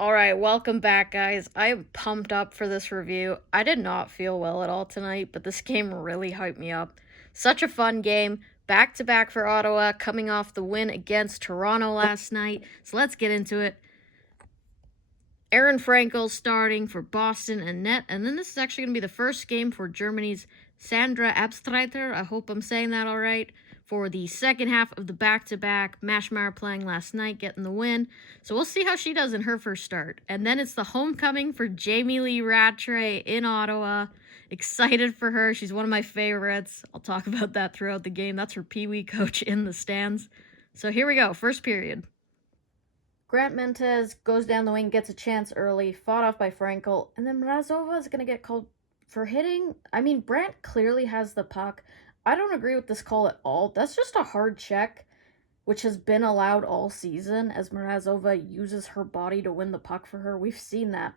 All right, welcome back, guys. I am pumped up for this review. I did not feel well at all tonight, but this game really hyped me up. Such a fun game. Back to back for Ottawa, coming off the win against Toronto last night. So let's get into it. Aaron Frankel starting for Boston and net. And then this is actually going to be the first game for Germany's Sandra Abstreiter. I hope I'm saying that all right. For the second half of the back-to-back, Mashmeyer playing last night, getting the win. So we'll see how she does in her first start. And then it's the homecoming for Jamie Lee Rattray in Ottawa. Excited for her. She's one of my favorites. I'll talk about that throughout the game. That's her Pee Wee coach in the stands. So here we go. First period. Grant Mentes goes down the wing, gets a chance early, fought off by Frankel, and then Mrazova is going to get called for hitting. I mean, Brandt clearly has the puck. I don't agree with this call at all. That's just a hard check, which has been allowed all season as Mrazova uses her body to win the puck for her. We've seen that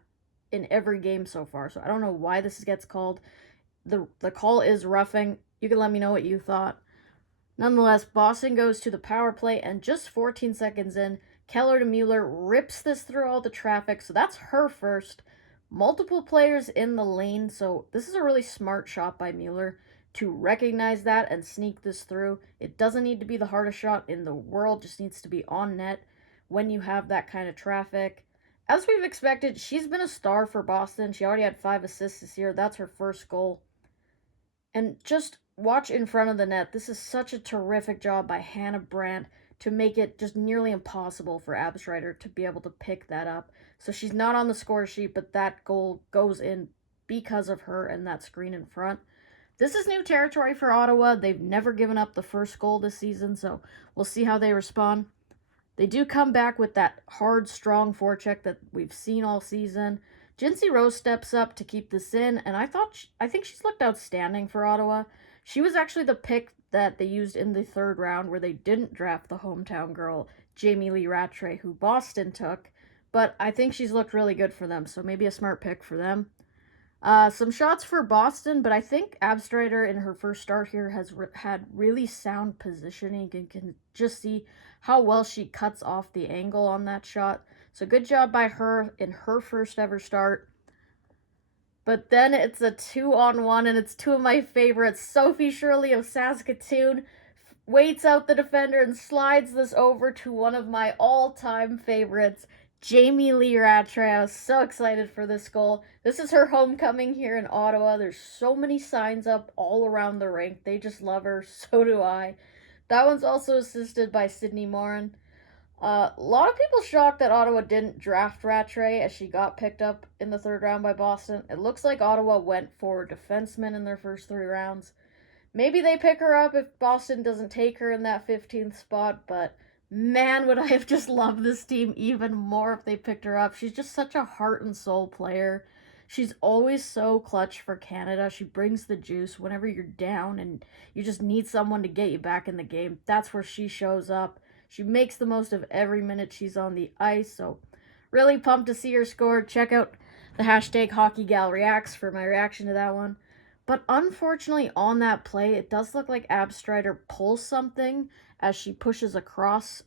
in every game so far, so I don't know why this gets called. The call is roughing. You can let me know what you thought. Nonetheless, Boston goes to the power play, and just 14 seconds in, Keller to Mueller rips this through all the traffic, so that's her first. Multiple players in the lane, so this is a really smart shot by Mueller to recognize that and sneak this through. It doesn't need to be the hardest shot in the world, just needs to be on net when you have that kind of traffic. As we've expected, she's been a star for Boston. She already had 5 assists this year. That's her first goal. And just watch in front of the net. This is such a terrific job by Hannah Brandt to make it just nearly impossible for Abstreiter to be able to pick that up. So she's not on the score sheet, but that goal goes in because of her and that screen in front. This is new territory for Ottawa. They've never given up the first goal this season, so we'll see how they respond. They do come back with that hard, strong forecheck that we've seen all season. Jinsey Rose steps up to keep this in, and I think she's looked outstanding for Ottawa. She was actually the pick that they used in the third round where they didn't draft the hometown girl, Jamie Lee Rattray, who Boston took, but I think she's looked really good for them, so maybe a smart pick for them. Some shots for Boston, but I think Abstreiter in her first start here has had really sound positioning and can just see how well she cuts off the angle on that shot. So good job by her in her first ever start. But then it's a 2-on-1, and it's two of my favorites. Sophie Shirley of Saskatoon waits out the defender and slides this over to one of my all-time favorites, Jamie Lee Rattray. I was so excited for this goal. This is her homecoming here in Ottawa. There's so many signs up all around the rink. They just love her. So do I. That one's also assisted by Sydney Morin. A lot of people shocked that Ottawa didn't draft Rattray as she got picked up in the third round by Boston. It looks like Ottawa went for defensemen in their first 3 rounds. Maybe they pick her up if Boston doesn't take her in that 15th spot, but man, would I have just loved this team even more if they picked her up. She's just such a heart and soul player. She's always so clutch for Canada. She brings the juice whenever you're down and you just need someone to get you back in the game. That's where she shows up. She makes the most of every minute she's on the ice, so really pumped to see her score. Check out the hashtag HockeyGalReacts for my reaction to that one. But unfortunately, on that play, it does look like Abstreiter pulls something as she pushes across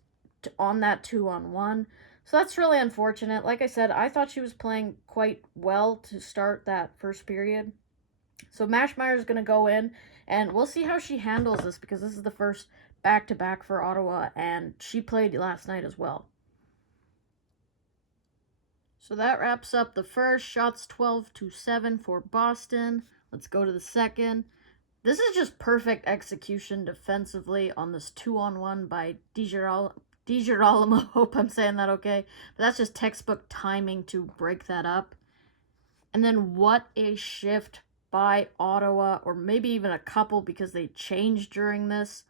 on that 2-on-1. So that's really unfortunate. Like I said, I thought she was playing quite well to start that first period. So Mashmeyer is going to go in, and we'll see how she handles this because this is the first back-to-back for Ottawa, and she played last night as well. So that wraps up the first. Shots 12-7 for Boston. Let's go to the second. This is just perfect execution defensively on this 2-on-1 by DiGirolamo. Hope I'm saying that okay. But that's just textbook timing to break that up. And then what a shift by Ottawa, or maybe even a couple because they changed during this,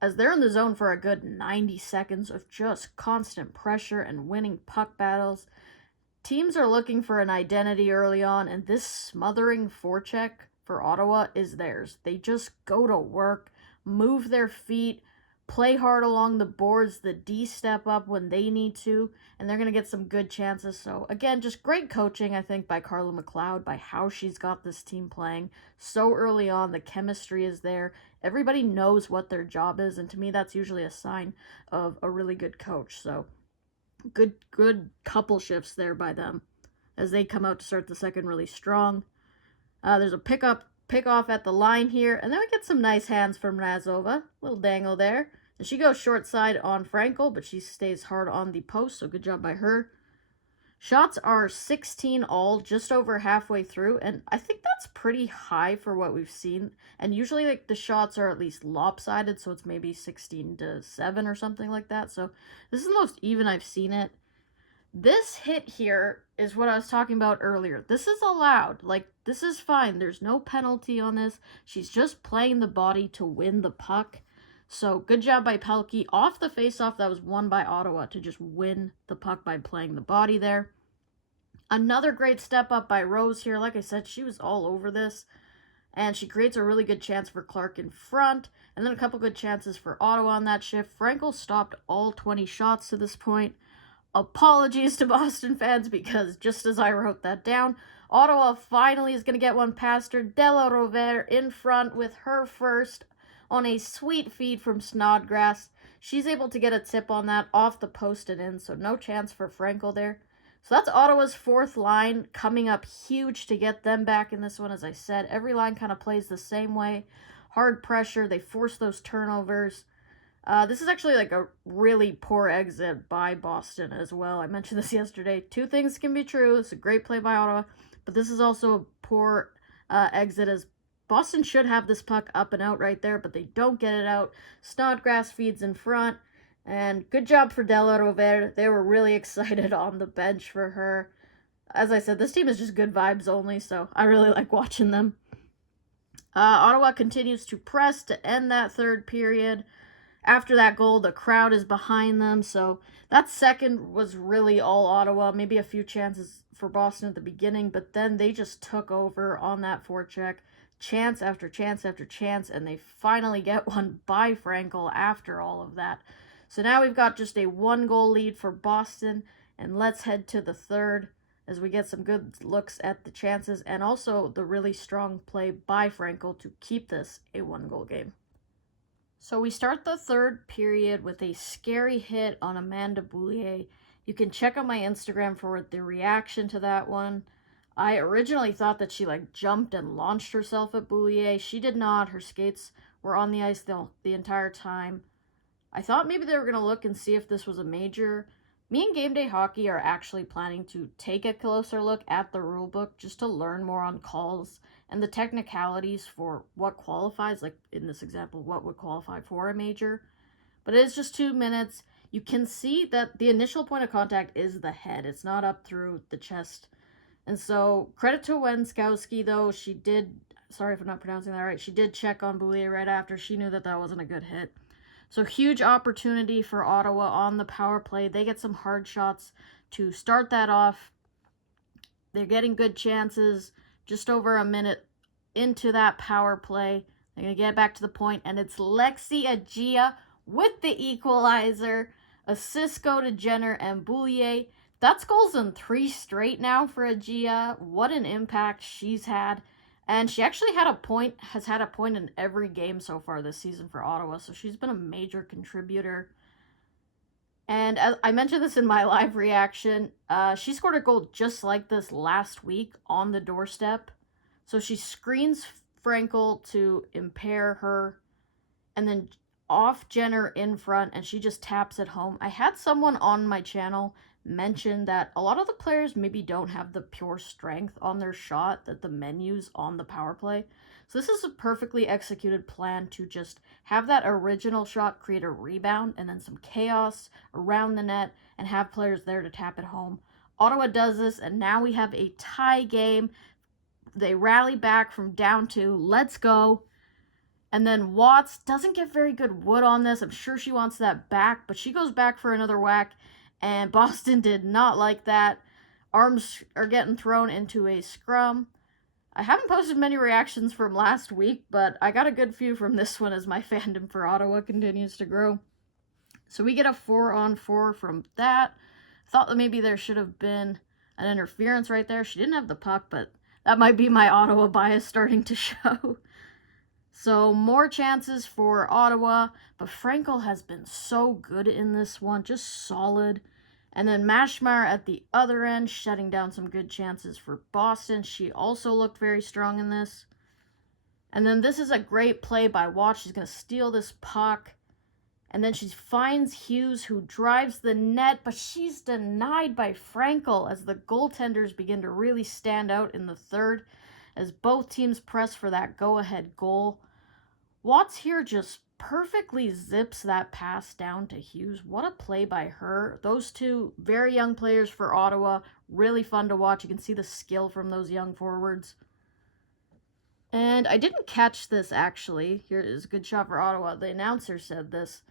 as they're in the zone for a good 90 seconds of just constant pressure and winning puck battles. Teams are looking for an identity early on, and this smothering forecheck for Ottawa is theirs. They just go to work, move their feet, play hard along the boards. The D step up when they need to, and they're going to get some good chances. So, again, just great coaching, I think, by Carla McLeod, by how she's got this team playing so early on. The chemistry is there. Everybody knows what their job is, and to me, that's usually a sign of a really good coach. So, Good couple shifts there by them as they come out to start the second really strong. There's a pick off at the line here, and then we get some nice hands from Razova. Little dangle there. And she goes short side on Frankel, but she stays hard on the post, so good job by her. Shots are 16 all, just over halfway through, and I think that's pretty high for what we've seen. And usually, like, the shots are at least lopsided, so it's maybe 16-7 or something like that. So this is the most even I've seen it. This hit here is what I was talking about earlier. This is allowed. Like, this is fine. There's no penalty on this. She's just playing the body to win the puck. So, good job by Pelkey. Off the faceoff, that was won by Ottawa to just win the puck by playing the body there. Another great step up by Rose here. Like I said, she was all over this. And she creates a really good chance for Clark in front. And then a couple good chances for Ottawa on that shift. Frankel stopped all 20 shots to this point. Apologies to Boston fans, because just as I wrote that down, Ottawa finally is going to get one past her. Della Rovere in front with her first on a sweet feed from Snodgrass. She's able to get a tip on that off the post and in, so no chance for Frankel there. So that's Ottawa's fourth line coming up huge to get them back in this one. As I said, every line kind of plays the same way. Hard pressure, they force those turnovers. This is actually like a really poor exit by Boston as well. I mentioned this yesterday. Two things can be true. It's a great play by Ottawa, but this is also a poor exit, as Boston should have this puck up and out right there, but they don't get it out. Snodgrass feeds in front, and good job for Della Rovere. They were really excited on the bench for her. As I said, this team is just good vibes only, so I really like watching them. Ottawa continues to press to end that third period. After that goal, the crowd is behind them, so that second was really all Ottawa. Maybe a few chances for Boston at the beginning, but then they just took over on that forecheck. Chance after chance after chance, and they finally get one by Frankel after all of that. So now we've got just a 1-goal lead for Boston, and let's head to the third as we get some good looks at the chances and also the really strong play by Frankel to keep this a 1-goal game. So we start the third period with a scary hit on Amanda Boulier. You can check out my Instagram for the reaction to that one. I originally thought that she jumped and launched herself at Boulier. She did not. Her skates were on the ice the entire time. I thought maybe they were going to look and see if this was a major. Me and Game Day Hockey are actually planning to take a closer look at the rulebook just to learn more on calls and the technicalities for what qualifies, like in this example, what would qualify for a major. But it is just 2 minutes. You can see that the initial point of contact is the head. It's not up through the chest. And so, credit to Wenskowski, though. She did, sorry if I'm not pronouncing that right, she did check on Boulier right after. She knew that that wasn't a good hit. So, huge opportunity for Ottawa on the power play. They get some hard shots to start that off. They're getting good chances. Just over a minute into that power play. They're going to get back to the point, and it's Lexi Agia with the equalizer. Assists go to Jenner and Boulier. That's goals in 3 straight now for Agia. What an impact she's had. And she actually has had a point in every game so far this season for Ottawa, so she's been a major contributor. And as I mentioned this in my live reaction, she scored a goal just like this last week on the doorstep. So she screens Frankel to impair her, and then off Jenner in front, and she just taps it home. I had someone on my channel mention that a lot of the players maybe don't have the pure strength on their shot that the men use on the power play. So this is a perfectly executed plan to just have that original shot create a rebound and then some chaos around the net and have players there to tap it home. Ottawa does this, and now we have a tie game. They rally back from down 2. Let's go. And then Watts doesn't get very good wood on this. I'm sure she wants that back, but she goes back for another whack, and Boston did not like that. Arms are getting thrown into a scrum. I haven't posted many reactions from last week, but I got a good few from this one as my fandom for Ottawa continues to grow. So we get a 4-on-4 from that. Thought that maybe there should have been an interference right there. She didn't have the puck, but that might be my Ottawa bias starting to show. So more chances for Ottawa, but Frankel has been so good in this one, just solid. And then Mashmar at the other end, shutting down some good chances for Boston. She also looked very strong in this. And then this is a great play by Watt. She's going to steal this puck. And then she finds Hughes, who drives the net, but she's denied by Frankel as the goaltenders begin to really stand out in the third as both teams press for that go-ahead goal. Watts here just perfectly zips that pass down to Hughes. What a play by her. Those two very young players for Ottawa. Really fun to watch. You can see the skill from those young forwards. And I didn't catch this, actually. Here is a good shot for Ottawa. The announcer said this.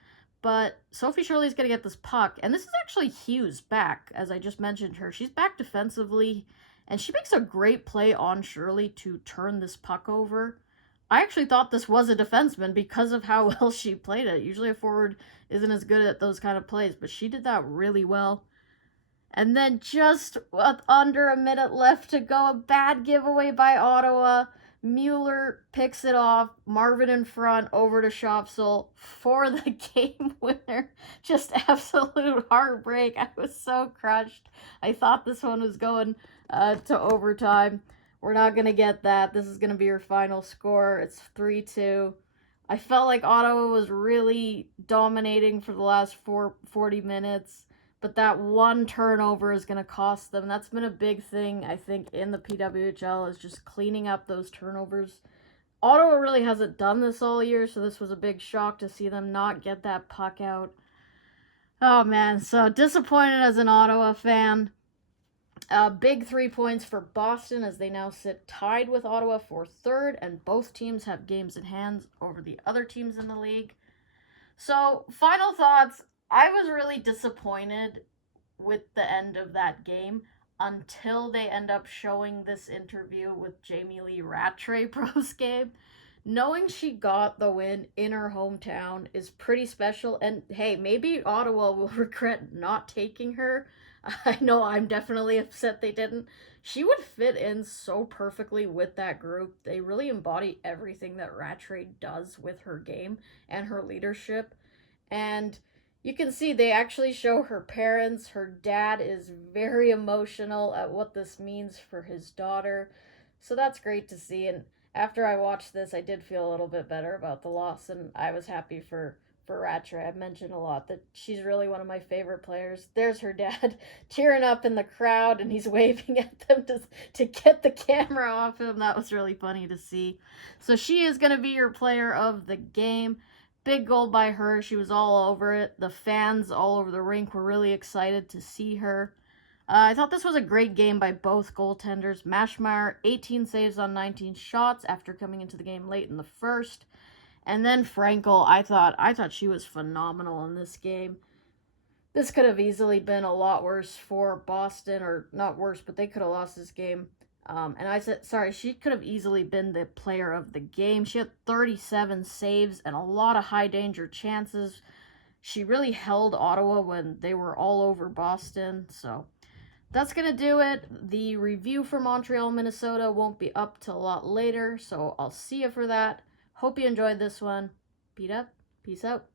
But Sophie Shirley's going to get this puck. And this is actually Hughes back, as I just mentioned her. She's back defensively. And she makes a great play on Shirley to turn this puck over. I actually thought this was a defenseman because of how well she played it. Usually a forward isn't as good at those kind of plays, but she did that really well. And then just under a minute left to go, a bad giveaway by Ottawa. Mueller picks it off. Marvin in front, over to Shopsel for the game winner. Just absolute heartbreak. I was so crushed. I thought this one was going to overtime. We're not going to get that. This is going to be your final score. It's 3-2. I felt like Ottawa was really dominating for the last 40 minutes. But that one turnover is going to cost them. That's been a big thing, I think, in the PWHL, is just cleaning up those turnovers. Ottawa really hasn't done this all year, so this was a big shock to see them not get that puck out. Oh, man, so disappointed as an Ottawa fan. Big 3 points for Boston as they now sit tied with Ottawa for third, and both teams have games in hand over the other teams in the league. So, final thoughts. I was really disappointed with the end of that game until they end up showing this interview with Jamie Lee Rattray post-game. Knowing she got the win in her hometown is pretty special. And hey, maybe Ottawa will regret not taking her. I know I'm definitely upset they didn't. She would fit in so perfectly with that group. They really embody everything that Rattray does with her game and her leadership. And you can see they actually show her parents. Her dad is very emotional at what this means for his daughter. So that's great to see. And after I watched this, I did feel a little bit better about the loss. And I was happy for Rattray. I've mentioned a lot that she's really one of my favorite players. There's her dad tearing up in the crowd, and he's waving at them to get the camera off him. That was really funny to see. So she is going to be your player of the game. Big goal by her. She was all over it. The fans all over the rink were really excited to see her. I thought this was a great game by both goaltenders. Mashmar, 18 saves on 19 shots after coming into the game late in the first. And then Frankel, I thought she was phenomenal in this game. This could have easily been a lot worse for Boston, or not worse, but they could have lost this game. And I said, sorry, she could have easily been the player of the game. She had 37 saves and a lot of high-danger chances. She really held Ottawa when they were all over Boston. So that's going to do it. The review for Montreal, Minnesota won't be up till a lot later, so I'll see you for that. Hope you enjoyed this one. Beat up. Peace out.